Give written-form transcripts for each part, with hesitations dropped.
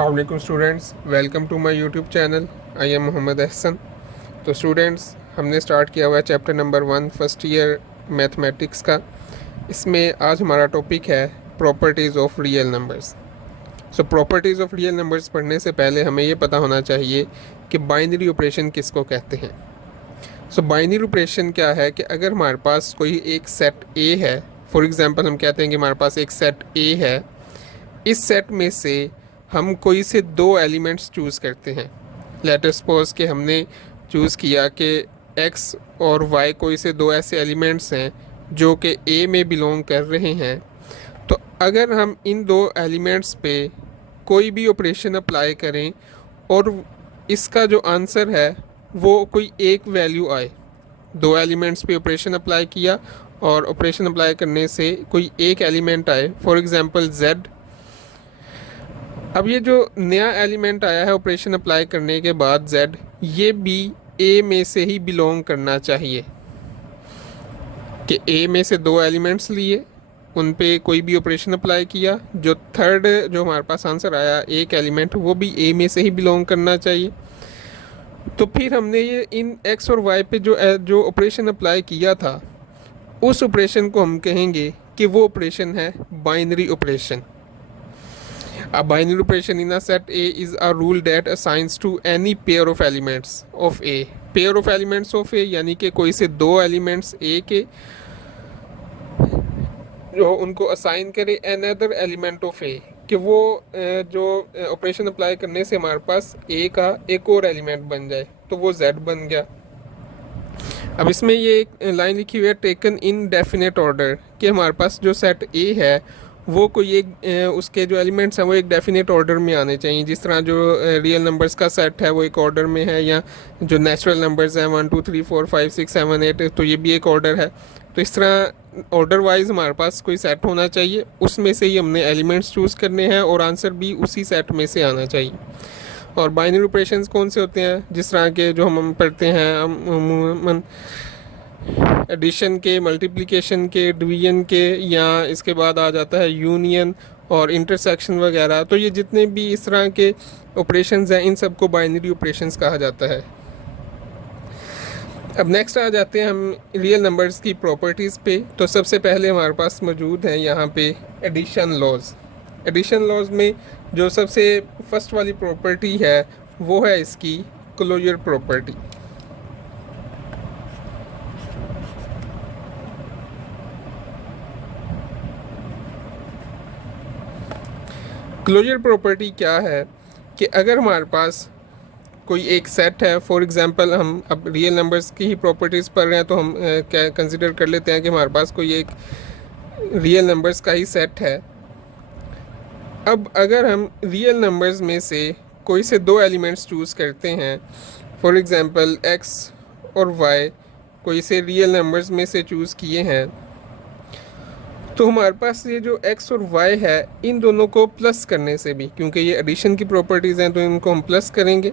अस्सलाम वालेकुम students, welcome to my YouTube channel. I am Mohammad Ahsan. तो स्टूडेंट्स, हमने स्टार्ट किया हुआ है chapter number 1 first year mathematics का। इसमें आज हमारा टॉपिक है properties of real numbers. So properties of real numbers पढ़ने से पहले हमें ये पता होना चाहिए कि बाइनरी ऑपरेशन किसको कहते हैं। सो बाइनरी ऑपरेशन क्या है कि अगर हमारे पास कोई एक सेट ए है, फॉर एग्ज़ाम्पल हम कहते हैं कि हमारे पास एक सेट ए है, इस सेट में से हम कोई से दो एलिमेंट्स चूज़ करते हैं। लेट अस सपोज कि हमने चूज़ किया कि एक्स और वाई कोई से दो ऐसे एलिमेंट्स हैं जो कि ए में बिलोंग कर रहे हैं। तो अगर हम इन दो एलिमेंट्स पे कोई भी ऑपरेशन अप्लाई करें और इसका जो आंसर है वो कोई एक वैल्यू आए, दो एलिमेंट्स पे ऑपरेशन अप्लाई किया और ऑपरेशन अप्लाई करने से कोई एक एलिमेंट आए, फॉर एग्ज़ाम्पल जेड। अब ये जो नया एलिमेंट आया है ऑपरेशन अप्लाई करने के बाद z, ये भी a में से ही बिलोंग करना चाहिए कि a में से दो एलिमेंट्स लिए, उन पे कोई भी ऑपरेशन अप्लाई किया, जो थर्ड जो हमारे पास आंसर आया एक एलिमेंट, वो भी a में से ही बिलोंग करना चाहिए। तो फिर हमने ये इन x और y पे जो ऑपरेशन अप्लाई किया था, उस ऑपरेशन को हम कहेंगे कि वो ऑपरेशन है binary operation. A binary operation in a set A is a rule that assigns to any pair of elements of A. Pair of elements of A यानी कि कोई से दो एलिमेंट्स A के जो उनको असाइन करे another element of A, कि वो जो ऑपरेशन अप्लाई करने से हमारे पास A का एक और एलिमेंट बन जाए, तो वो Z बन गया। अब इसमें ये एक लाइन लिखी हुई है टेकन इन डेफिनेट ऑर्डर, कि हमारे पास जो सेट A है वो कोई एक उसके जो एलिमेंट्स हैं वो एक डेफिनेट ऑर्डर में आने चाहिए। जिस तरह जो रियल नंबर्स का सेट है वो एक ऑर्डर में है, या जो नेचुरल नंबर्स हैं 1 2 3 4 5 6 7 8, तो ये भी एक ऑर्डर है। तो इस तरह ऑर्डर वाइज हमारे पास कोई सेट होना चाहिए, उसमें से ही हमने एलिमेंट्स चूज़ करने हैं और आंसर भी उसी सेट में से आना चाहिए। और बाइनरी ऑपरेशंस कौन से होते हैं, जिस तरह के जो हम पढ़ते हैं अमूमन एडिशन के, मल्टीप्लिकेशन के, डिवीजन के, या इसके बाद आ जाता है यूनियन और इंटरसेक्शन वगैरह। तो ये जितने भी इस तरह के ऑपरेशंस हैं इन सबको बाइनरी ऑपरेशंस कहा जाता है। अब नेक्स्ट आ जाते हैं हम रियल नंबर्स की प्रॉपर्टीज़ पे। तो सबसे पहले हमारे पास मौजूद हैं यहाँ पे एडिशन लॉज। एडिशन लॉज में जो सबसे फर्स्ट वाली प्रॉपर्टी है वो है इसकी क्लोजर प्रॉपर्टी। क्लोजर प्रॉपर्टी क्या है कि अगर हमारे पास कोई एक सेट है, फॉर एग्ज़ाम्पल हम अब रियल नंबर्स की ही प्रॉपर्टीज़ पढ़ रहे हैं, तो हम क्या कंसिडर कर लेते हैं कि हमारे पास कोई एक रियल नंबर्स का ही सेट है। अब अगर हम रियल नंबर्स में से कोई से दो एलिमेंट्स चूज़ करते हैं, फॉर एग्ज़ाम्पल x और y कोई से रियल नंबर्स में से चूज़ किए हैं, तो हमारे पास ये जो x और y है इन दोनों को प्लस करने से भी, क्योंकि ये एडिशन की प्रॉपर्टीज़ हैं तो इनको हम प्लस करेंगे,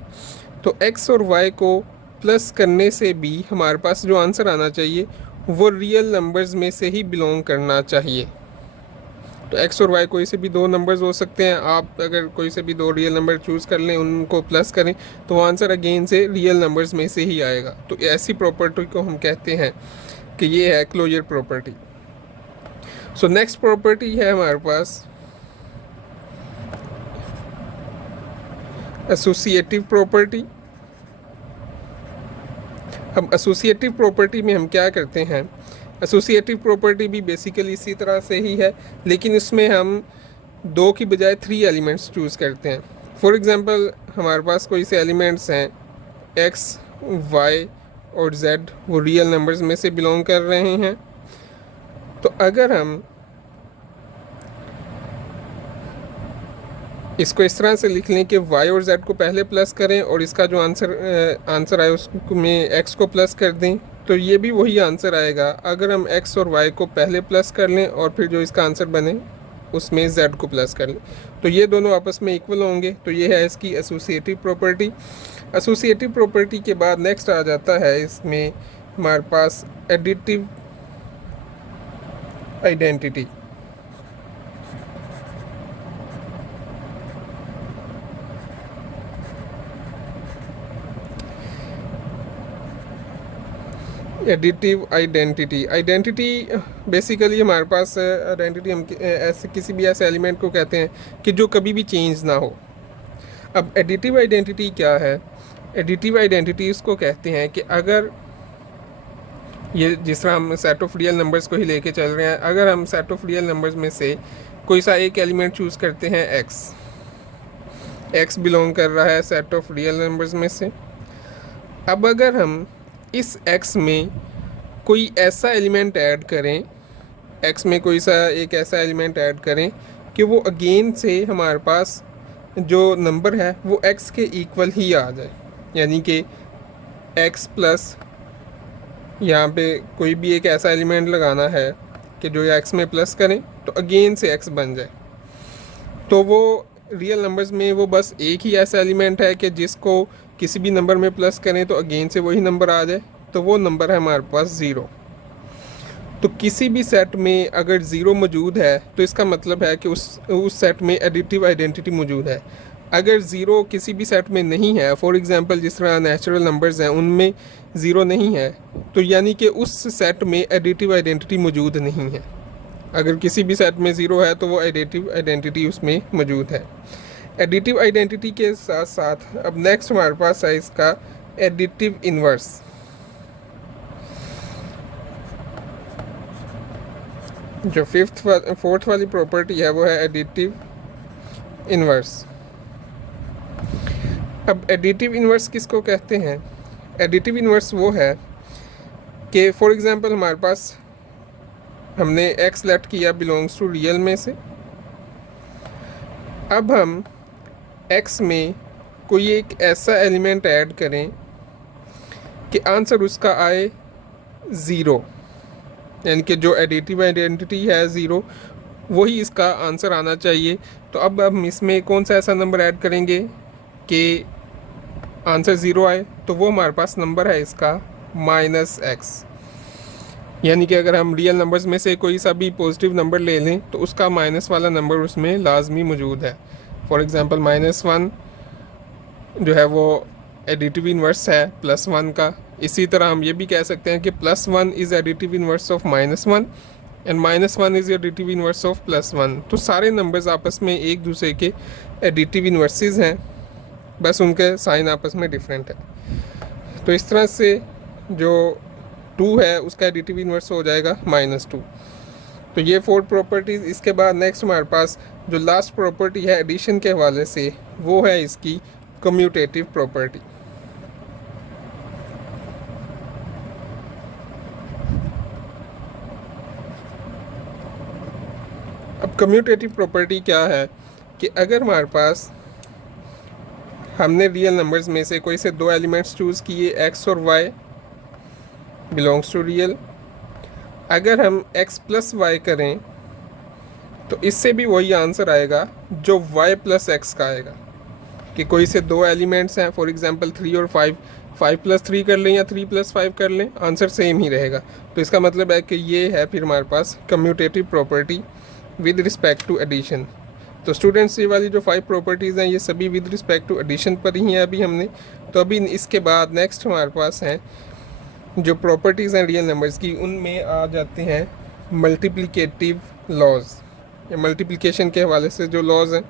तो x और y को प्लस करने से भी हमारे पास जो आंसर आना चाहिए वो रियल नंबर्स में से ही बिलोंग करना चाहिए। तो x और y कोई से भी दो नंबर्स हो सकते हैं, आप अगर कोई से भी दो रियल नंबर चूज़ कर लें, उनको प्लस करें, तो आंसर अगेन से रियल नंबर्स में से ही आएगा। तो ऐसी प्रॉपर्टी को हम कहते हैं कि ये है closure property. So next property है हमारे पास एसोसिएटिव प्रॉपर्टी। अब एसोसिएटिव प्रॉपर्टी में हम क्या करते हैं, एसोसिएटिव प्रॉपर्टी भी बेसिकली इसी तरह से ही है, लेकिन इसमें हम दो की बजाय 3 एलिमेंट्स चूज़ करते हैं। फॉर एग्ज़ाम्पल हमारे पास कोई से एलिमेंट्स हैं x, y और z, वो रियल नंबर्स में से बिलोंग कर रहे हैं। तो अगर हम इसको इस तरह से लिख लें कि y और z को पहले प्लस करें और इसका जो आंसर आए उसमें x को प्लस कर दें, तो ये भी वही आंसर आएगा अगर हम x और y को पहले प्लस कर लें और फिर जो इसका आंसर बने उसमें z को प्लस कर लें, तो ये दोनों आपस में इक्वल होंगे। तो ये है इसकी एसोसिएटिव प्रॉपर्टी। एसोसिएटिव प्रॉपर्टी के बाद नेक्स्ट आ जाता है इसमें हमारे पास additive identity. Additive identity. Identity basically हमारे पास आइडेंटिटी हम ऐसे किसी भी ऐसे एलिमेंट को कहते हैं कि जो कभी भी चेंज ना हो। अब एडिटिव आइडेंटिटी क्या है? एडिटिव आइडेंटिटी उसको कहते हैं कि अगर ये जिस तरह हम सेट ऑफ रियल नंबर्स को ही लेके चल रहे हैं, अगर हम सेट ऑफ रियल नंबर्स में से कोई सा एक एलिमेंट चूज़ करते हैं एक्स बिलोंग कर रहा है सेट ऑफ रियल नंबर्स में से। अब अगर हम इस एक्स में कोई ऐसा एलिमेंट ऐड करें, एक्स में कोई सा एक ऐसा एलिमेंट ऐड करें कि वो अगेन से हमारे पास जो नंबर है वो एक्स के इक्वल ही आ जाए, यानी कि एक्स प्लस यहाँ पे कोई भी एक ऐसा एलिमेंट लगाना है कि जो एक्स में प्लस करें तो अगेन से एक्स बन जाए। तो वो रियल नंबर्स में वो बस एक ही ऐसा एलिमेंट है कि जिसको किसी भी नंबर में प्लस करें तो अगेन से वही नंबर आ जाए, तो वो नंबर है हमारे पास ज़ीरो। तो किसी भी सेट में अगर ज़ीरो मौजूद है तो इसका मतलब है कि उस सेट में एडिटिव आइडेंटिटी मौजूद है। अगर ज़ीरो किसी भी सेट में नहीं है, फॉर एग्ज़ाम्पल जिस तरह नेचुरल नंबर्स हैं उनमें ज़ीरो नहीं है, तो यानी कि उस सेट में एडिटिव आइडेंटिटी मौजूद नहीं है। अगर किसी भी सेट में ज़ीरो है तो वो एडिटिव आइडेंटिटी उसमें मौजूद है। एडिटिव आइडेंटिटी के साथ साथ अब नेक्स्ट हमारे पास है इसका एडिटिव इन्वर्स। जो फोर्थ वाली प्रॉपर्टी है वो है एडिटिव इन्वर्स। अब एडिटिव इन्वर्स किसको कहते हैं? एडिटिव इन्वर्स वो है कि फॉर एग्ज़ाम्पल हमारे पास हमने एक्स लेट किया बिलोंग्स टू रियल में से। अब हम एक्स में कोई एक ऐसा एलिमेंट ऐड करें कि आंसर उसका आए ज़ीरो, यानी कि जो एडिटिव आइडेंटिटी है ज़ीरो वही इसका आंसर आना चाहिए। तो अब हम इसमें कौन सा ऐसा नंबर ऐड करेंगे कि आंसर ज़ीरो आए? तो वो हमारे पास नंबर है इसका -x, यानी कि अगर हम रियल नंबर्स में से कोई सा भी पॉजिटिव नंबर ले लें तो उसका माइनस वाला नंबर उसमें लाजमी मौजूद है। फॉर एग्ज़ाम्पल -1 जो है वो एडिटिव इन्वर्स है +1 का। इसी तरह हम ये भी कह सकते हैं कि +1 is additive inverse of -1 and -1 is additive inverse of +1। तो सारे नंबर्स आपस में एक दूसरे के एडिटिव इन्वर्सेस हैं, बस उनके साइन आपस में डिफरेंट है। तो इस तरह से जो 2 है उसका एडिटिव इन्वर्स हो जाएगा -2। तो ये 4 प्रॉपर्टीज़। इसके बाद नेक्स्ट हमारे पास जो लास्ट प्रॉपर्टी है एडिशन के हवाले से वो है इसकी कम्यूटेटिव प्रॉपर्टी। अब कम्यूटेटिव प्रॉपर्टी क्या है कि अगर हमारे पास हमने रियल नंबर्स में से कोई से दो एलिमेंट्स चूज़ किए, एक्स और वाई बिलोंग्स टू रियल, अगर हम x प्लस वाई करें तो इससे भी वही आंसर आएगा जो y प्लस एक्स का आएगा। कि कोई से दो एलिमेंट्स हैं, फॉर एग्जांपल 3 और 5, 5 + 3 कर लें या 3 + 5 कर लें, आंसर सेम ही रहेगा। तो इसका मतलब है कि ये है फिर हमारे पास commutative property with respect to addition. तो स्टूडेंट्स ये वाली जो 5 प्रॉपर्टीज़ हैं ये सभी विद रिस्पेक्ट टू एडिशन पर ही हैं अभी हमने। तो अभी इसके बाद नेक्स्ट हमारे पास हैं जो प्रॉपर्टीज़ हैं रियल नंबर्स की, उनमें आ जाते हैं मल्टीप्लिकेटिव लॉज, या मल्टीप्लिकेशन के हवाले से जो लॉज हैं।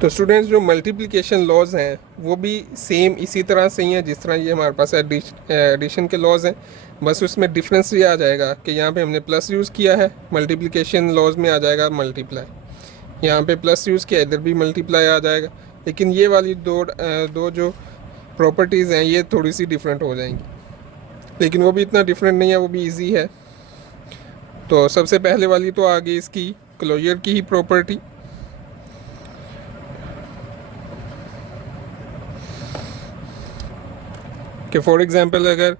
तो स्टूडेंट्स जो मल्टीप्लिकेशन लॉज हैं वो भी सेम इसी तरह से ही हैं जिस तरह ये हमारे पास एडिशन के लॉज हैं, बस उसमें डिफरेंस ये आ जाएगा कि यहाँ पे हमने प्लस यूज़ किया है, मल्टीप्लिकेशन लॉज में आ जाएगा मल्टीप्लाई। यहाँ पे प्लस यूज़ किया, इधर भी मल्टीप्लाई आ जाएगा। लेकिन ये वाली दो जो प्रॉपर्टीज़ हैं ये थोड़ी सी डिफरेंट हो जाएंगी, लेकिन वो भी इतना डिफरेंट नहीं है, वो भी ईजी है। तो सबसे पहले वाली तो आ गई इसकी क्लोजर की ही प्रॉपर्टी कि फॉर एग्ज़ाम्पल अगर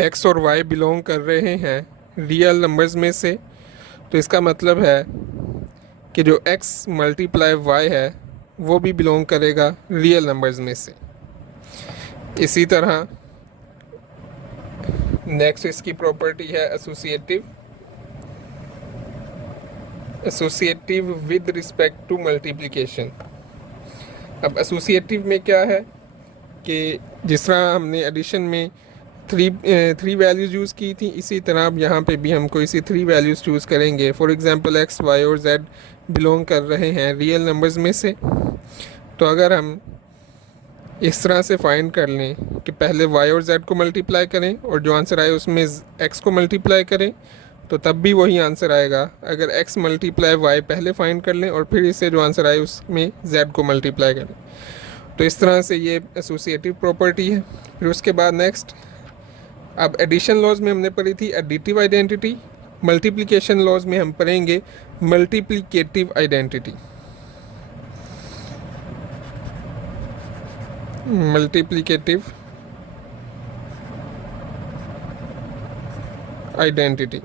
x और y बिलोंग कर रहे हैं रियल नंबर्स में से, तो इसका मतलब है कि जो x × y है वो भी बिलोंग करेगा रियल नंबर्स में से। इसी तरह नेक्स्ट इसकी प्रॉपर्टी है associative with respect to multiplication. अब एसोसिएटिव में क्या है कि जिस तरह हमने एडिशन में थ्री वैल्यूज़ यूज़ की थी, इसी तरह अब यहाँ पे भी हम कोई सी थ्री वैल्यूज़ चूज़ करेंगे। फॉर एग्ज़ाम्पल एक्स, वाई और जेड बिलोंग कर रहे हैं रियल नंबर्स में से। तो अगर हम इस तरह से फाइंड कर लें कि पहले वाई और जेड को मल्टीप्लाई करें और जो आंसर आए उसमें एक्स को मल्टीप्लाई करें, तो तब भी वही आंसर आएगा। अगर एक्स मल्टीप्लाई वाई पहले फाइंड कर लें और फिर इससे जो आंसर आए उसमें जेड को मल्टीप्लाई करें, तो इस तरह से ये एसोसिएटिव प्रॉपर्टी है। फिर उसके बाद नेक्स्ट, अब एडिशन लॉज में हमने पढ़ी थी एडिटिव आइडेंटिटी, मल्टीप्लिकेशन लॉज में हम पढ़ेंगे मल्टीप्लिकेटिव आइडेंटिटी। Multiplicative identity.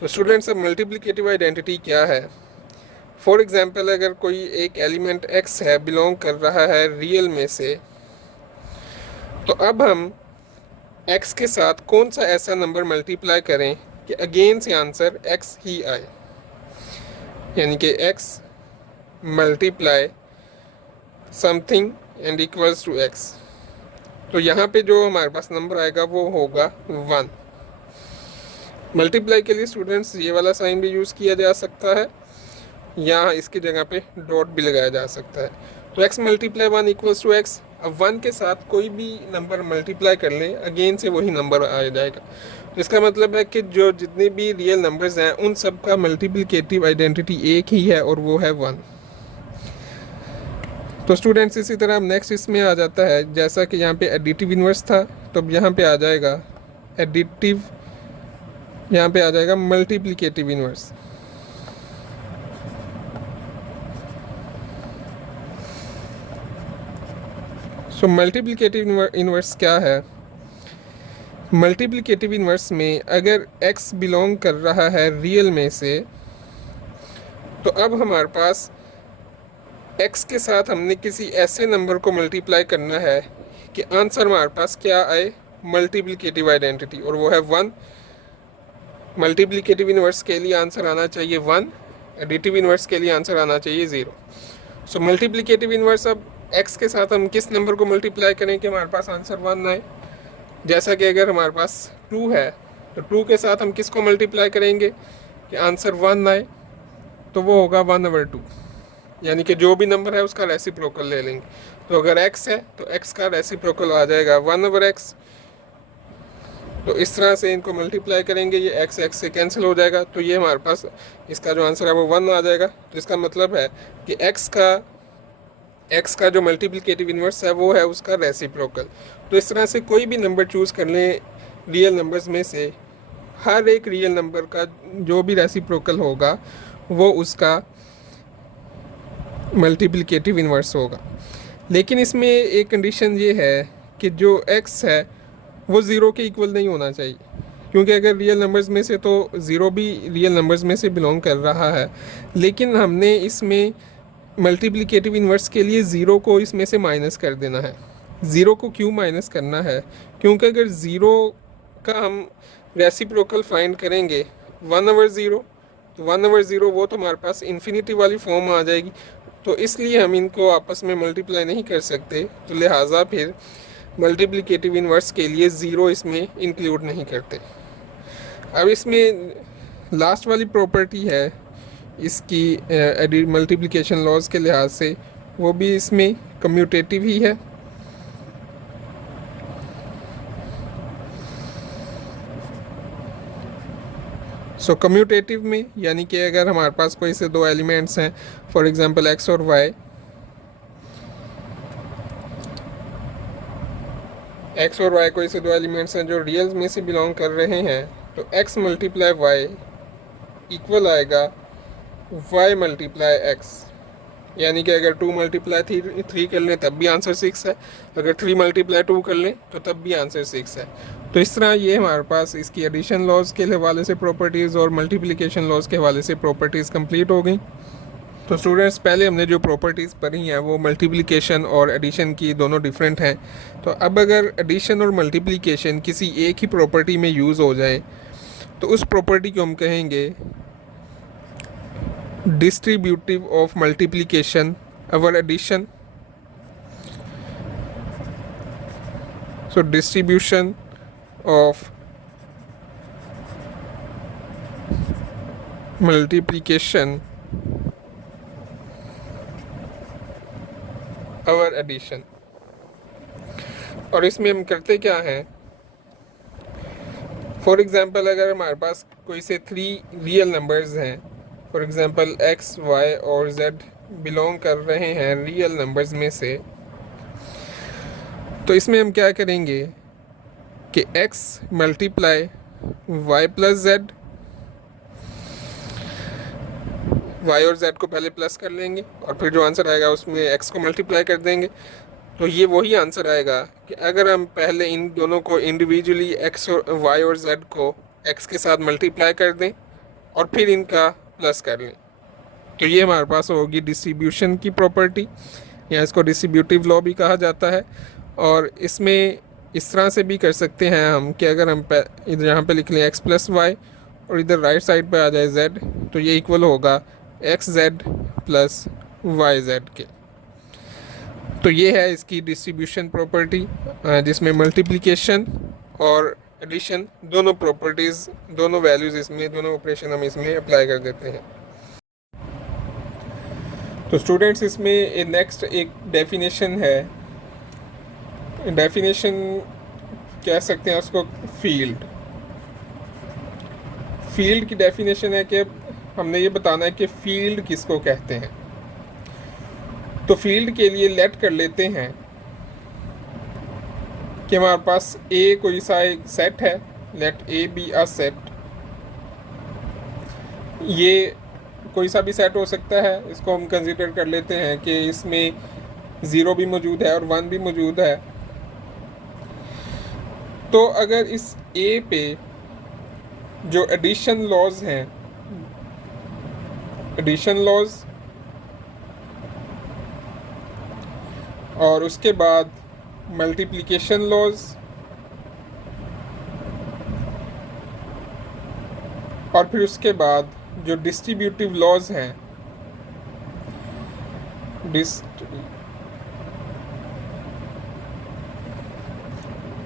तो स्टूडेंट्स, अब मल्टीप्लिकेटिव आइडेंटिटी क्या है? फॉर एग्जांपल अगर कोई एक एलिमेंट x है, बिलोंग कर रहा है रियल में से, तो अब हम x के साथ कौन सा ऐसा नंबर मल्टीप्लाई करें कि अगेन से आंसर x ही आए, यानी कि x multiply something and equals to x। तो यहाँ पे जो हमारे पास नंबर आएगा वो होगा 1। मल्टीप्लाई के लिए स्टूडेंट्स ये वाला साइन भी यूज़ किया जा सकता है, या इसकी जगह पे डॉट भी लगाया जा सकता है। तो x multiply 1 equals to x। अब 1 के साथ कोई भी नंबर मल्टीप्लाई कर लें, अगेन से वही नंबर आ जाएगा। तो इसका मतलब है कि जो जितने भी रियल नंबर्स हैं उन सब का मल्टीप्लिकेटिव आइडेंटिटी एक ही है और वो है 1। तो स्टूडेंट्स, इसी तरह अब नेक्स्ट इसमें आ जाता है, जैसा कि यहाँ पे एडिटिव इन्वर्स था, तो अब यहाँ पे आ जाएगा एडिटिव, यहाँ पे आ जाएगा मल्टीप्लिकेटिव इन्वर्स। सो मल्टीप्लिकेटिव इन्वर्स क्या है? मल्टीप्लिकेटिव इन्वर्स में अगर x बिलोंग कर रहा है रियल में से, तो अब हमारे पास x के साथ हमने किसी ऐसे नंबर को मल्टीप्लाई करना है कि आंसर हमारे पास क्या आए, मल्टीप्लिकेटिव आइडेंटिटी, और वो है 1। मल्टीप्लिकेटिव इन्वर्स के लिए आंसर आना चाहिए 1, एडिटिव इन्वर्स के लिए आंसर आना चाहिए 0। सो मल्टीप्लिकेटिव इन्वर्स, अब x के साथ हम किस नंबर को मल्टीप्लाई करें कि हमारे पास आंसर 1 आए। जैसा कि अगर हमारे पास 2 है, तो 2 के साथ हम किसको मल्टीप्लाई करेंगे कि आंसर 1 आए, तो वो होगा 1/2, यानी कि जो भी नंबर है उसका रेसिप्रोकल ले लेंगे। तो अगर x है तो x का रेसिप्रोकल आ जाएगा 1/x। तो इस तरह से इनको मल्टीप्लाई करेंगे, ये x से कैंसिल हो जाएगा, तो ये हमारे पास इसका जो आंसर है वो 1 आ जाएगा। तो इसका मतलब है कि x का जो मल्टीप्लिकेटिव इन्वर्स है वो है उसका रेसिप्रोकल। तो इस तरह से कोई भी नंबर चूज़ कर लें रियल नंबर्स में से, हर एक रियल नंबर का जो भी रेसिप्रोकल होगा वो उसका मल्टीप्लिकेटिव इन्वर्स होगा। लेकिन इसमें एक कंडीशन ये है कि जो x है वो 0 के इक्वल नहीं होना चाहिए, क्योंकि अगर रियल नंबर्स में से, तो 0 भी रियल नंबर्स में से बिलोंग कर रहा है, लेकिन हमने इसमें मल्टीप्लिकेटिव इन्वर्स के लिए 0 को इसमें से माइनस कर देना है। 0 को क्यों माइनस करना है? क्योंकि अगर 0 का हम रेसिप्रोकल फाइंड करेंगे 1/0, तो 1/0 वो तो हमारे पास इन्फिनिटी वाली फॉर्म आ जाएगी, तो इसलिए हम इनको आपस में मल्टीप्लाई नहीं कर सकते। तो लिहाजा फिर मल्टीप्लिकेटिव इन्वर्स के लिए 0 इसमें इंक्लूड नहीं करते। अब इसमें लास्ट वाली प्रॉपर्टी है इसकी मल्टीप्लिकेशन लॉज के लिहाज से, वो भी इसमें कम्यूटेटिव ही है। सो कम्यूटेटिव में यानी कि अगर हमारे पास कोई से दो एलिमेंट्स हैं, फॉर एग्जांपल x और y, x और y कोई से दो एलिमेंट्स हैं जो रियल में से बिलोंग कर रहे हैं, तो x मल्टीप्लाई y इक्वल आएगा y मल्टीप्लाई x। यानी कि अगर 2 मल्टीप्लाई 3 कर लें तब भी आंसर 6 है, अगर 3 मल्टीप्लाई 2 कर लें तो तब भी आंसर 6 है। तो इस तरह ये हमारे पास इसकी एडिशन लॉज के हवाले से प्रॉपर्टीज़ और मल्टीप्लिकेशन लॉज के हवाले से प्रॉपर्टीज़ कंप्लीट हो गई। तो स्टूडेंट्स, पहले हमने जो प्रॉपर्टीज़ पढ़ी हैं वो मल्टीप्लिकेशन और एडिशन की दोनों डिफरेंट हैं। तो अब अगर एडिशन और मल्टीप्लिकेशन किसी एक ही प्रॉपर्टी में यूज़ हो जाए तो उस प्रॉपर्टी को हम कहेंगे distributive of multiplication over addition. So distribution of multiplication over addition. और इसमें हम करते क्या हैं, फॉर एग्ज़ाम्पल अगर हमारे पास कोई से 3 रियल नंबर्स हैं, फॉर एग्ज़ाम्पल x, y और z बिलोंग कर रहे हैं रियल नंबर्स में से, तो इसमें हम क्या करेंगे कि x multiply y plus z, y और z को पहले प्लस कर लेंगे और फिर जो आंसर आएगा उसमें x को मल्टीप्लाई कर देंगे। तो ये वही आंसर आएगा कि अगर हम पहले इन दोनों को इंडिविजुअली x और y और z को x के साथ मल्टीप्लाई कर दें और फिर इनका प्लस कर लें, तो ये हमारे पास होगी डिस्ट्रीब्यूशन की प्रॉपर्टी, या इसको डिस्ट्रीब्यूटिव लॉ भी कहा जाता है। और इसमें इस तरह से भी कर सकते हैं हम कि अगर हम इधर यहाँ पे लिख लें x प्लस वाई और इधर राइट साइड पे आ जाए z, तो ये इक्वल होगा x z plus y z के। तो ये है इसकी डिस्ट्रीब्यूशन प्रॉपर्टी, जिसमें मल्टीप्लिकेशन और एडिशन दोनों प्रॉपर्टीज़, दोनों वैल्यूज़ इसमें, दोनों ऑपरेशन हम इसमें अप्लाई कर देते हैं। तो स्टूडेंट्स, इसमें नेक्स्ट एक डेफिनेशन है, डेफिनेशन कह सकते हैं उसको फील्ड। फील्ड की डेफिनेशन है कि हमने ये बताना है कि फील्ड किसको कहते हैं। तो फील्ड के लिए लेट कर लेते हैं कि हमारे पास ए कोई सा एक सेट है, let A B a set. ये कोई सा भी सेट हो सकता है, इसको हम कंसीडर कर लेते हैं कि इसमें 0 भी मौजूद है और 1 भी मौजूद है। तो अगर इस ए पे जो एडिशन लॉज हैं, एडिशन लॉज और उसके बाद मल्टीप्लिकेशन लॉज और फिर उसके बाद जो डिस्ट्रीब्यूटिव लॉज हैं,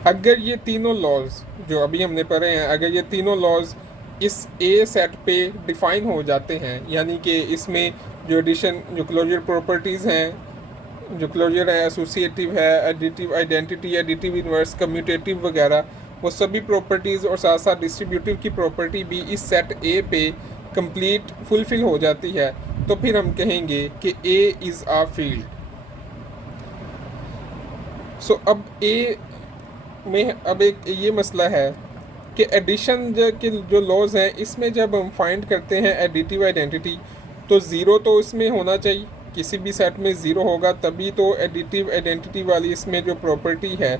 अगर ये तीनों लॉज जो अभी हमने पढ़े हैं, अगर ये तीनों लॉज इस ए सेट पे डिफ़ाइन हो जाते हैं, यानी कि इसमें जो एडिशन, जो क्लोजर प्रॉपर्टीज़ हैं, जो क्लोजर है, एसोसिएटिव है, additive identity, additive inverse, commutative वगैरह, वो सभी प्रॉपर्टीज़ और साथ साथ डिस्ट्रीब्यूटिव की प्रॉपर्टी भी इस सेट ए पे कंप्लीट फुलफिल हो जाती है, तो फिर हम कहेंगे कि ए इज़ आ फील्ड। सो अब ए में अब एक ये मसला है कि एडिशन के जो लॉज हैं, इसमें जब हम फाइंड करते हैं एडिटिव आइडेंटिटी, तो ज़ीरो तो इसमें होना चाहिए, किसी भी सेट में ज़ीरो होगा तभी तो एडिटिव आइडेंटिटी वाली इसमें जो प्रॉपर्टी है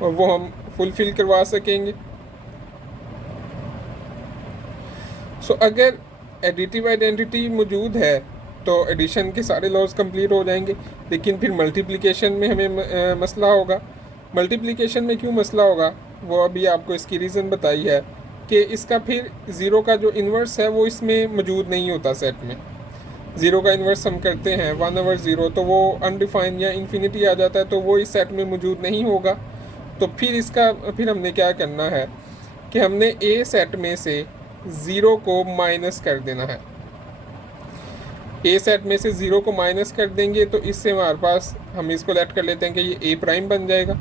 वो हम फुलफ़िल करवा सकेंगे। सो अगर एडिटिव आइडेंटिटी मौजूद है तो एडिशन के सारे लॉज कंप्लीट हो जाएंगे, लेकिन फिर मल्टीप्लिकेशन में हमें मसला होगा। मल्टीप्लिकेशन में क्यों मसला होगा, वो अभी आपको इसकी रीज़न बताई है कि इसका फिर ज़ीरो का जो इन्वर्स है वो इसमें मौजूद नहीं होता सेट में। ज़ीरो का इन्वर्स हम करते हैं 1/0, तो वो अनडिफाइन या इन्फिनिटी आ जाता है, तो वो इस सेट में मौजूद नहीं होगा। तो फिर हमने क्या करना है कि हमने ए सेट में से ज़ीरो को माइनस कर देना है। ए सेट में से ज़ीरो को माइनस कर देंगे तो इससे हमारे पास, हम इसको लेट कर लेते हैं कि ये ए प्राइम बन जाएगा।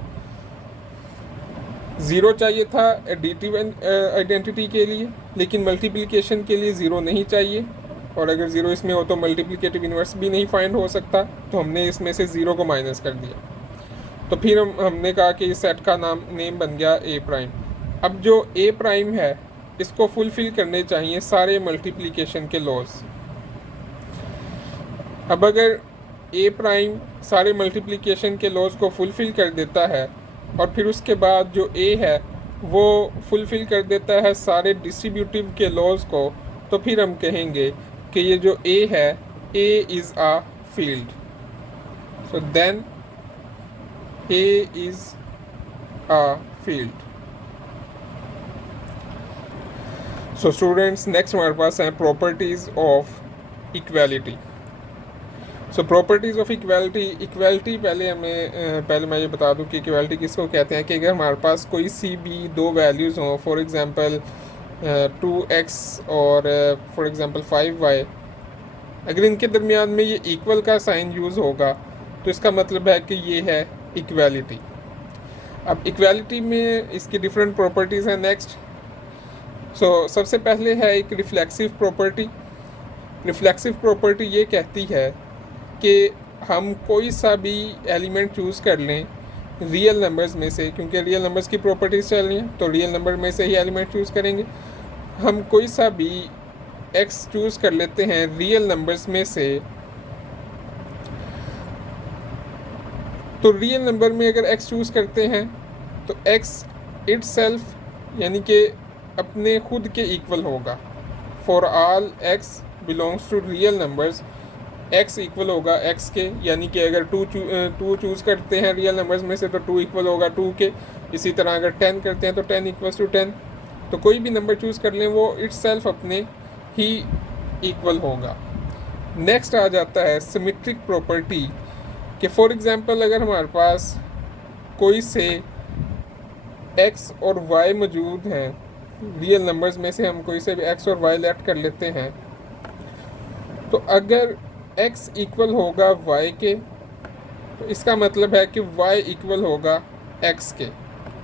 ज़ीरो चाहिए था एडिटिव आइडेंटिटी के लिए, लेकिन मल्टीप्लिकेशन के लिए ज़ीरो नहीं चाहिए, और अगर ज़ीरो इसमें हो तो मल्टीप्लिकेटिव इन्वर्स भी नहीं फाइंड हो सकता, तो हमने इसमें से ज़ीरो को माइनस कर दिया। तो फिर हमने कहा कि इस सेट का नेम बन गया ए प्राइम। अब जो ए प्राइम है इसको फुलफ़िल करने चाहिए सारे मल्टीप्लिकेशन के लॉज। अब अगर ए प्राइम सारे मल्टीप्लिकेशन के लॉज को फुलफ़िल कर देता है और फिर उसके बाद जो ए है वो फुलफ़िल कर देता है सारे डिस्ट्रीब्यूटिव के लॉज को, तो फिर हम कहेंगे कि ये जो ए है, A is a field. So then A is a field. So students, next हमारे पास है properties of equality. So properties of equality. Equality पहले मैं ये बता दूं कि इक्वालिटी किसको कहते हैं कि अगर हमारे पास कोई सी भी दो वैल्यूज़ हों, फॉर एग्ज़ाम्पल 2x और फॉर एग्ज़ाम्पल 5y, अगर इनके दरमियान में ये इक्वल का साइन यूज़ होगा तो इसका मतलब है कि ये है इक्वालिटी। अब इक्वालिटी में इसकी डिफरेंट प्रॉपर्टीज़ हैं। नेक्स्ट सबसे पहले है एक रिफ्लेक्सिव प्रॉपर्टी। रिफ्लेक्सिव प्रॉपर्टी ये कहती है कि हम कोई सा भी एलिमेंट चूज़ कर लें रियल नंबर्स में से, क्योंकि रियल नंबर्स की प्रॉपर्टीज़ चल रही हैं तो रियल नंबर में से ही एलिमेंट चूज़ करेंगे। हम कोई सा भी x चूज़ कर लेते हैं रियल नंबर्स में से, तो रियल नंबर में अगर x चूज़ करते हैं तो x इटसेल्फ यानी कि अपने खुद के इक्वल होगा। For all x belongs to real numbers, x equal होगा x के, यानी कि अगर 2 चूज़ करते हैं रियल नंबर्स में से तो 2 इक्वल होगा 2 के। इसी तरह अगर 10 करते हैं तो 10 इक्वल्स टू 10। तो कोई भी नंबर चूज़ कर लें वो इटसेल्फ अपने ही इक्वल होगा। नेक्स्ट आ जाता है सिमेट्रिक प्रॉपर्टी कि फॉर एग्ज़ाम्पल अगर हमारे पास कोई से x और y मौजूद हैं, रियल नंबर्स में से हम कोई से भी x और y लेट कर लेते हैं, तो अगर x इक्वल होगा y के तो इसका मतलब है कि y इक्वल होगा x के।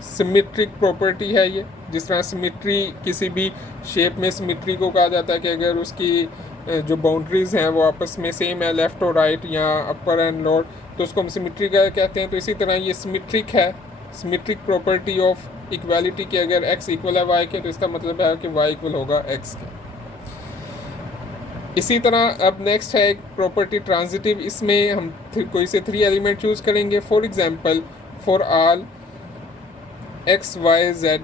सिमेट्रिक प्रॉपर्टी है ये। जिस तरह सिमेट्री किसी भी शेप में सिमेट्री को कहा जाता है कि अगर उसकी जो बाउंड्रीज़ हैं वो आपस में सेम है, लेफ़्ट और राइट या अपर एंड लोअर, तो उसको हम सिमेट्री का कहते हैं। तो इसी तरह ये सिमेट्रिक है, सिमेट्रिक प्रॉपर्टी ऑफ इक्वालिटी कि अगर x इक्वल है y के तो इसका मतलब है कि y इक्वल होगा x के। इसी तरह अब नेक्स्ट है एक प्रॉपर्टी ट्रांजिटिव। इसमें हम कोई से 3 एलिमेंट चूज़ करेंगे। For example for all x y z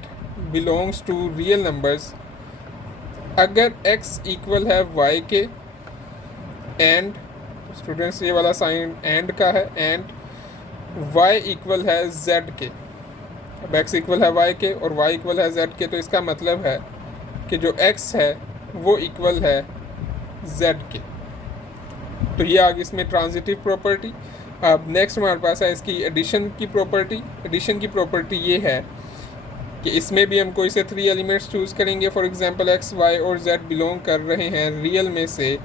belongs to real numbers, अगर x इक्वल है y के एंड, स्टूडेंट्स ये वाला साइन एंड का है, एंड y इक्वल है z के। अब x इक्वल है y के और y इक्वल है z के, तो इसका मतलब है कि जो x है वो इक्वल है z के। तो ये आ गई इसमें ट्रांजिटिव प्रॉपर्टी। अब नेक्स्ट हमारे पास है इसकी एडिशन की प्रॉपर्टी। एडिशन की प्रॉपर्टी ये है कि इसमें भी हम कोई से 3 एलिमेंट्स चूज़ करेंगे। फॉर एग्जांपल x y और z बिलोंग कर रहे हैं रियल में से,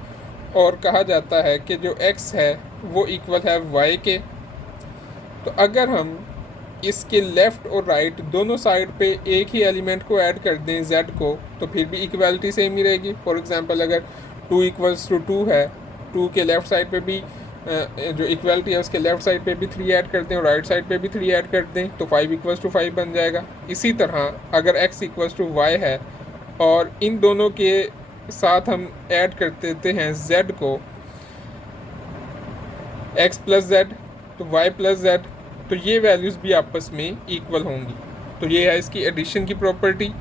और कहा जाता है कि जो x है वो इक्वल है y के। तो अगर हम इसके लेफ़्ट और राइट दोनों साइड पे एक ही एलिमेंट को ऐड कर दें z को, तो फिर भी इक्वालिटी सेम ही रहेगी। फॉर एग्जांपल अगर 2 इक्वल्स टू 2 है, 2 के लेफ़्ट साइड पे भी जो इक्वालिटी है उसके लेफ़्ट साइड पे भी 3 ऐड कर दें और राइट साइड पे भी 3 ऐड कर दें तो 5 इक्वल्स टू 5 बन जाएगा। इसी तरह अगर x इक्वल्स टू y है और इन दोनों के साथ हम ऐड कर देते हैं z को, x प्लस z तो y प्लस z, तो ये वैल्यूज़ भी आपस में इक्वल होंगी। तो ये है इसकी एडिशन की प्रॉपर्टी।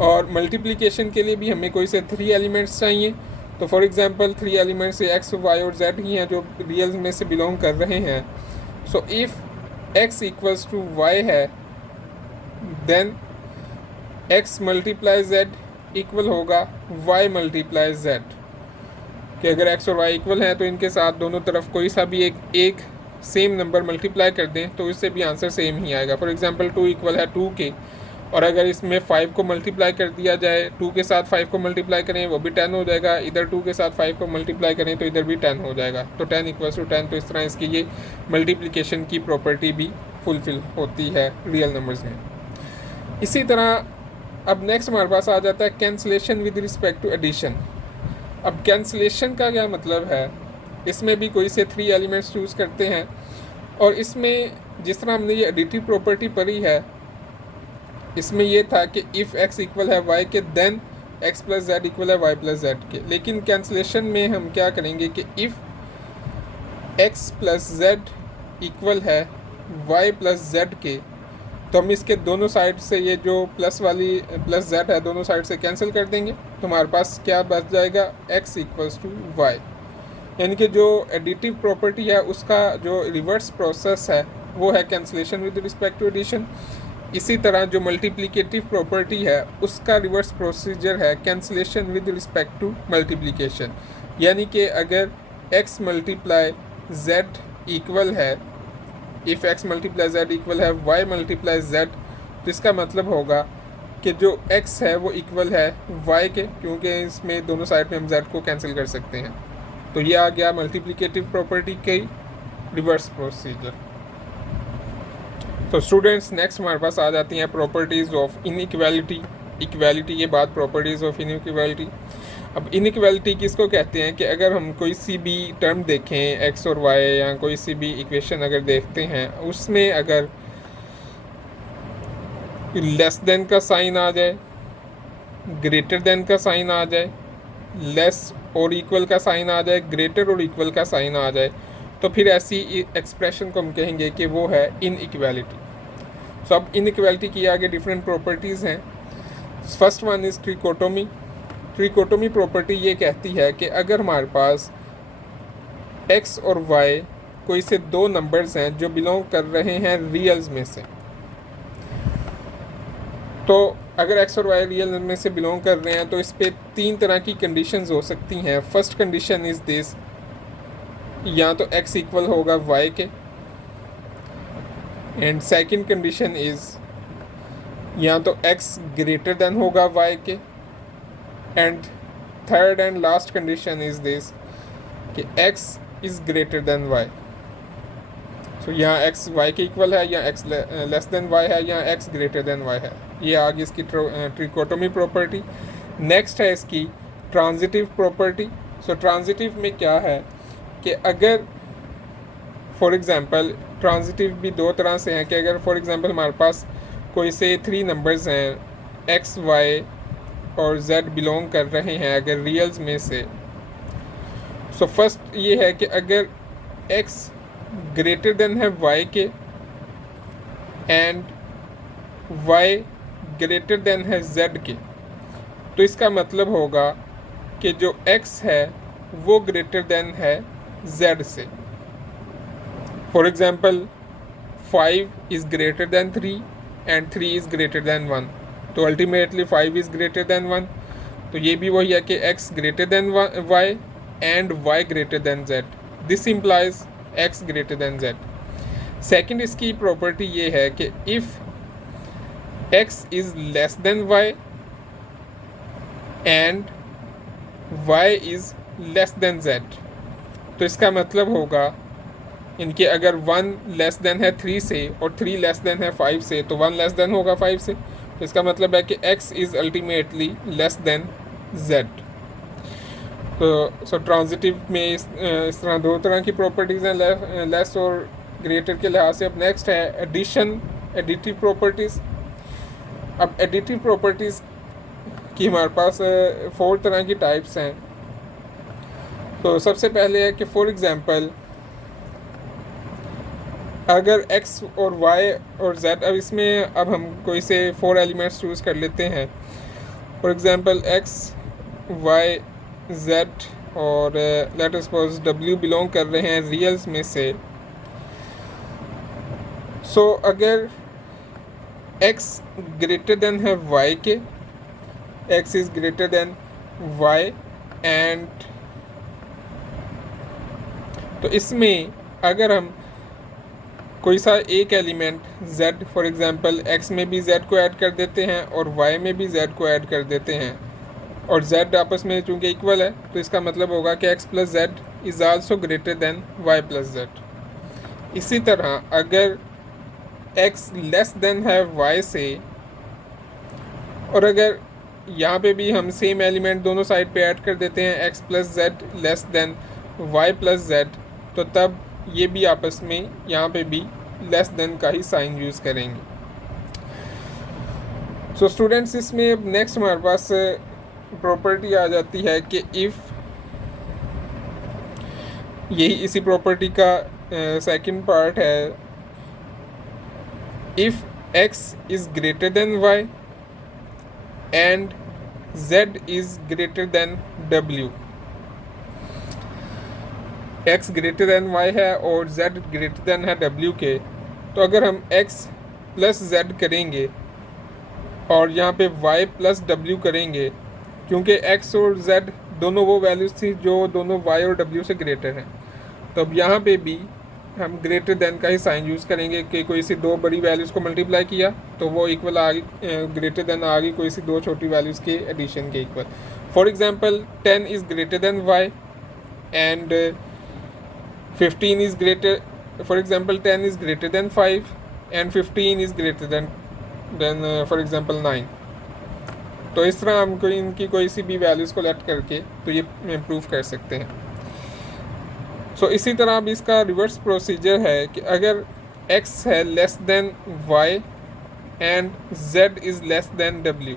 और मल्टीप्लिकेशन के लिए भी हमें कोई से 3 एलिमेंट्स चाहिए। तो for example 3 elements x y और z ही हैं जो रियल में से बिलोंग कर रहे हैं। So if x equals to y है then x multiply z equal होगा y मल्टीप्लाई z, कि अगर x और y इक्वल हैं तो इनके साथ दोनों तरफ कोई सा भी एक सेम नंबर मल्टीप्लाई कर दें तो इससे भी आंसर सेम ही आएगा। फॉर एग्जांपल 2 इक्वल है 2 के, और अगर इसमें 5 को मल्टीप्लाई कर दिया जाए, 2 के साथ 5 को मल्टीप्लाई करें वो भी 10 हो जाएगा, इधर 2 के साथ 5 को मल्टीप्लाई करें तो इधर भी 10 हो जाएगा। तो 10 इक्वल्स टू 10, तो इस तरह इसकी ये मल्टीप्लिकेशन की प्रॉपर्टी भी फुलफ़िल होती है रियल नंबर्स में। इसी तरह अब नेक्स्ट हमारे पास आ जाता है cancellation with respect to addition. अब कैंसलेशन का क्या मतलब है, इसमें भी कोई से 3 एलिमेंट्स चूज़ करते हैं, और इसमें जिस तरह हमने ये एडिटिव प्रॉपर्टी पढ़ी है इसमें ये था कि इफ़ x इक्वल है y के then x plus z equal है y प्लस z के। लेकिन कैंसलेशन में हम क्या करेंगे कि if x plus z equal है y प्लस z के, तो हम इसके दोनों साइड से ये जो प्लस वाली प्लस जेड है दोनों साइड से कैंसिल कर देंगे, तो हमारे पास क्या बच जाएगा, x इक्वल्स टू वाई। यानी कि जो एडिटिव प्रॉपर्टी है उसका जो रिवर्स प्रोसेस है वो है cancellation with respect to addition. इसी तरह जो मल्टीप्लिकेटिव प्रॉपर्टी है उसका रिवर्स प्रोसीजर है cancellation with respect to multiplication. यानी कि अगर x मल्टीप्लाई z इक्वल है, if x multiply z equal है y मल्टीप्लाई z, तो इसका मतलब होगा कि जो x है वो इक्वल है y के, क्योंकि इसमें दोनों साइड में हम z को कैंसिल कर सकते हैं। तो ये आ गया मल्टीप्लिकेटिव प्रॉपर्टी के रिवर्स प्रोसीजर। तो स्टूडेंट्स नेक्स्ट हमारे पास आ जाती हैं प्रॉपर्टीज़ ऑफ इनइक्वालिटी। इक्वालिटी के बाद प्रॉपर्टीज़ ऑफ इनइक्वालिटी। अब इनइक्वालिटी किसको कहते हैं कि अगर हम कोई सी भी टर्म देखें एक्स और वाई, या कोई सी भी इक्वेशन अगर देखते हैं उसमें अगर लेस देन का साइन आ जाए, ग्रेटर देन का साइन आ जाए, लेस और इक्वल का साइन आ जाए, ग्रेटर और इक्वल का साइन आ जाए, तो फिर ऐसी एक्सप्रेशन को हम कहेंगे कि वो है इनइक्वालिटी। सो अब इनइक्वालिटी की आगे डिफरेंट प्रॉपर्टीज़ हैं। First one is trichotomy. Trichotomy property ये कहती है कि अगर हमारे पास x और y कोई से दो नंबर्स हैं जो बिलोंग कर रहे हैं रियल्स में से, तो अगर x और y रियल में से बिलोंग कर रहे हैं तो इस पर तीन तरह की कंडीशंस हो सकती हैं। फर्स्ट कंडीशन इज़ दिस, या तो x इक्वल होगा y के, एंड सेकंड कंडीशन इज़ या तो x ग्रेटर देन होगा y के, and third and last condition is this कि x is greater than y। सो यहाँ x y के इक्वल है, या x लेस देन y है, या x ग्रेटर देन y है। ये आगे इसकी ट्रिकोटोमी प्रॉपर्टी। नेक्स्ट है इसकी ट्रांजिटिव प्रॉपर्टी। सो ट्रांजिटिव में क्या है कि अगर फॉर एग्ज़ाम्पल ट्रांजिटिव भी दो तरह से हैं कि अगर फॉर एग्ज़ाम्पल हमारे पास कोई से थ्री नंबर्स हैं x y और z बिलोंग कर रहे हैं अगर रियल्स में से। सो फर्स्ट ये है कि अगर x ग्रेटर देन है y के एंड y ग्रेटर देन है z के, तो इसका मतलब होगा कि जो x है वो ग्रेटर देन है z से। For example 5 is greater than 3 and 3 is greater than 1, तो अल्टीमेटली 5 इज़ ग्रेटर देन 1। तो ये भी वही है कि x greater than y and y greater than z, this implies x greater than z। Second इसकी प्रॉपर्टी ये है कि if x is less than y and y is less then z, तो इसका मतलब होगा इनके अगर 1 लेस देन है 3 से और 3 लेस देन है 5 से, तो 1 लेस देन होगा 5 से, तो इसका मतलब है कि x is ultimately less than z। तो सो ट्रांजिटिव में इस तरह दो तरह की प्रॉपर्टीज़ हैं, लेस और ग्रेटर के लिहाज से। अब नेक्स्ट है एडिशन, एडिटिव प्रॉपर्टीज़। अब एडिटिव प्रॉपर्टीज़ की हमारे पास 4 तरह की टाइप्स हैं। तो सबसे पहले है कि फॉर एग्ज़ाम्पल अगर x और y और z, अब इसमें अब हम कोई से 4 एलिमेंट्स चूज़ कर लेते हैं। For example x y z और let us suppose w belong कर रहे हैं रियल्स में से। सो अगर x ग्रेटर देन है y के, x is greater than y and, तो इसमें अगर हम कोई सा एक element z for example x में भी z को ऐड कर देते हैं और y में भी z को ऐड कर देते हैं, और z आपस में चूँकि इक्वल है तो इसका मतलब होगा कि x plus z is also greater than y plus z। इसी तरह अगर x लेस देन है y से, और अगर यहाँ पे भी हम सेम एलिमेंट दोनों साइड पे ऐड कर देते हैं x plus z less than y plus z, तो तब ये भी आपस में यहाँ पे भी लेस देन का ही साइन यूज़ करेंगे। सो स्टूडेंट्स इसमें अब नेक्स्ट हमारे पास प्रॉपर्टी आ जाती है कि इफ़, यही इसी प्रॉपर्टी का सेकंड पार्ट है, if x is greater than y and z is greater than w। x greater than y है और z ग्रेटर देन है w के, तो अगर हम x प्लस z करेंगे और यहाँ पे y प्लस w करेंगे, क्योंकि x और z दोनों वो वैल्यूज़ थी जो दोनों y और w से ग्रेटर हैं, तो अब यहाँ पे भी हम ग्रेटर देन का ही साइन यूज़ करेंगे कि कोई सी दो बड़ी वैल्यूज़ को मल्टीप्लाई किया तो वो इक्वल आ गई, ग्रेटर देन आ गई कोई सी दो छोटी वैल्यूज़ के एडिशन के equal. For example 10 is greater than y and 15 is greater, for example 10 is greater than 5 and 15 is greater than for example 9। तो इस तरह हम कोई इनकी कोई सी भी वैल्यूज़ को लेट करके तो ये प्रूव कर सकते हैं। सो इसी तरह अब इसका रिवर्स प्रोसीजर है कि अगर x है less than y and z is less then w,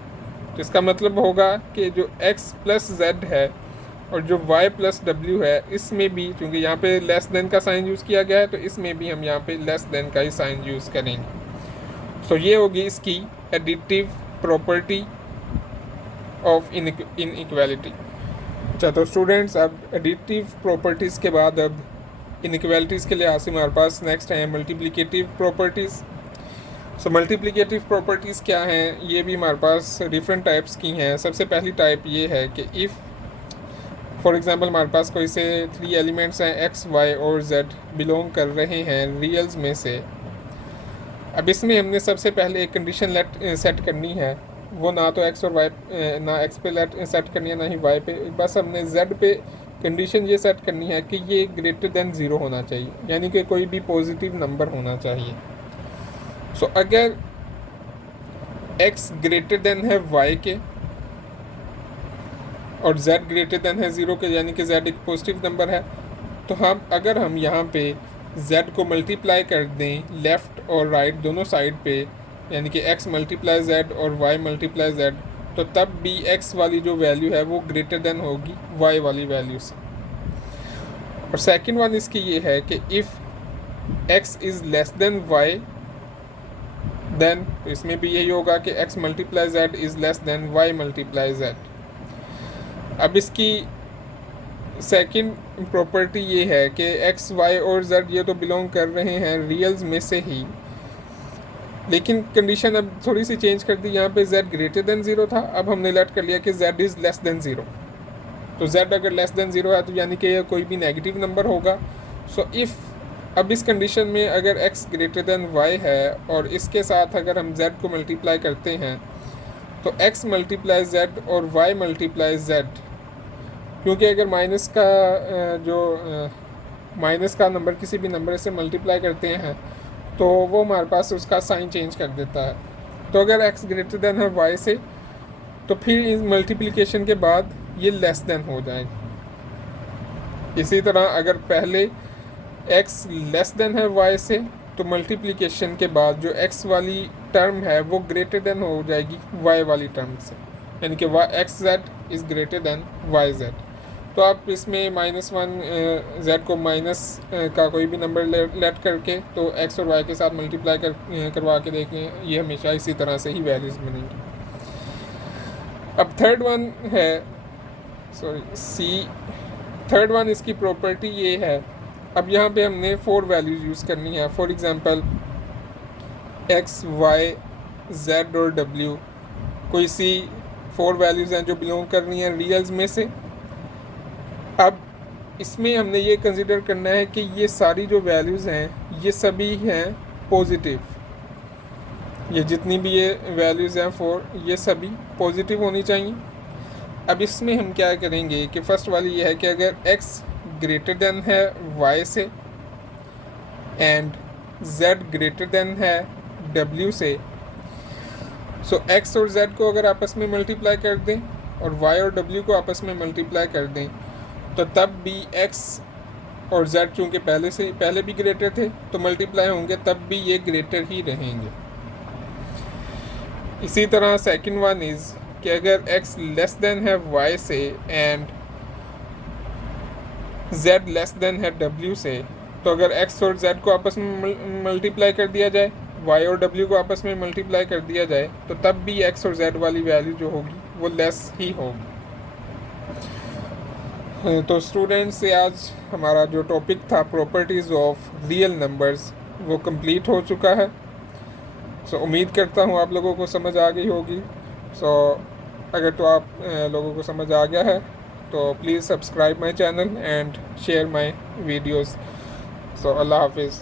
तो इसका मतलब होगा कि जो x प्लस z है और जो y प्लस w है इसमें भी, क्योंकि यहाँ पे लेस देन का साइन यूज़ किया गया है, तो इसमें भी हम यहाँ पे लेस देन का ही साइन यूज़ करेंगे। सो ये होगी इसकी एडिटिव प्रॉपर्टी ऑफ इनइक्वालिटी। अच्छा, तो स्टूडेंट्स अब एडिटिव प्रॉपर्टीज़ के बाद अब इनइक्वालिटीज़ के लिहाज से हमारे पास नेक्स्ट है मल्टीप्लिकेटिव प्रॉपर्टीज़। सो मल्टीप्लिकेटिव प्रॉपर्टीज़ क्या हैं, ये भी हमारे पास डिफरेंट टाइप्स की हैं। सबसे पहली टाइप ये है कि इफ़ फॉर एग्ज़ाम्पल हमारे पास कोई से 3 एलिमेंट्स हैं x, y और z बिलोंग कर रहे हैं रियल्स में से। अब इसमें हमने सबसे पहले एक कंडीशन सेट करनी है, वो ना तो x और y ना x पे सेट करनी है ना ही y पे, बस हमने z पे कंडीशन ये सेट करनी है कि ये ग्रेटर देन 0 होना चाहिए, यानी कि कोई भी पॉजिटिव नंबर होना चाहिए। सो अगर x ग्रेटर देन है y के और z ग्रेटर देन है 0 के, यानी कि z एक पॉजिटिव नंबर है, तो अगर हम यहाँ पे z को मल्टीप्लाई कर दें लेफ़्ट और राइट दोनों साइड पे, यानी कि x मल्टीप्लाई z और y मल्टीप्लाई z, तो तब भी x वाली जो वैल्यू है वो ग्रेटर देन होगी y वाली वैल्यू से। और सेकंड वन इसकी ये है कि if x is less than y then, तो इसमें भी यही होगा कि x multiply z is less than y multiply z। अब इसकी सेकंड प्रॉपर्टी ये है कि x, y और z ये तो बिलोंग कर रहे हैं रियल्स में से ही, लेकिन कंडीशन अब थोड़ी सी चेंज कर दी। यहाँ पे z ग्रेटर देन 0 था, अब हमने लेट कर लिया कि z इज़ लेस देन 0। तो z अगर लेस देन 0 है तो यानी कि यह कोई भी नेगेटिव नंबर होगा। सो इफ़ अब इस कंडीशन में अगर x ग्रेटर देन y है और इसके साथ अगर हम z को मल्टीप्लाई करते हैं तो x मल्टीप्लाई z और y मल्टीप्लाई z, क्योंकि अगर माइनस का नंबर किसी भी नंबर से मल्टीप्लाई करते हैं तो वो हमारे पास उसका साइन चेंज कर देता है। तो अगर x ग्रेटर देन है y से तो फिर इस मल्टीप्लिकेशन के बाद ये लेस देन हो जाएगी। इसी तरह अगर पहले x लेस देन है y से तो मल्टीप्लिकेशन के बाद जो x वाली टर्म है वो ग्रेटर देन हो जाएगी y वाली टर्म से, यानी कि xz is greater than yz। तो आप इसमें -1 z को माइनस का कोई भी नंबर लेट करके तो x और y के साथ मल्टीप्लाई करवा के देखें, ये हमेशा इसी तरह से ही वैल्यूज़ बनेंगी। अब थर्ड वन इसकी प्रॉपर्टी ये है, अब यहाँ पे हमने 4 वैल्यूज़ यूज़ करनी है। For example x, y, z और w कोई सी 4 वैल्यूज़ हैं जो बिलोंग कर रही हैं रियल्स में से। अब इसमें हमने ये कंसिडर करना है कि ये सारी जो वैल्यूज़ हैं ये सभी हैं पॉजिटिव, ये जितनी भी ये वैल्यूज़ हैं 4 ये सभी पॉजिटिव होनी चाहिए। अब इसमें हम क्या करेंगे कि फ़र्स्ट वाली ये है कि अगर x ग्रेटर देन है y से एंड z ग्रेटर देन है w से, सो x और z को अगर आपस में मल्टीप्लाई कर दें और y और w को आपस में मल्टीप्लाई कर दें तो तब भी x और z चूँकि पहले भी ग्रेटर थे तो मल्टीप्लाई होंगे, तब भी ये ग्रेटर ही रहेंगे। इसी तरह सेकंड वन इज़ कि अगर x लेस देन है y से एंड z लेस देन है w से, तो अगर x और z को आपस में मल्टीप्लाई कर दिया जाए y और w को आपस में मल्टीप्लाई कर दिया जाए तो तब भी x और z वाली वैल्यू जो होगी वो लेस ही होगी। तो स्टूडेंट्स से आज हमारा जो टॉपिक था प्रॉपर्टीज़ ऑफ रियल नंबर्स वो कंप्लीट हो चुका है। सो उम्मीद करता हूँ आप लोगों को समझ आ गई होगी। सो अगर तो आप लोगों को समझ आ गया है तो please subscribe my channel and share my videos. So Allah हाफिज़।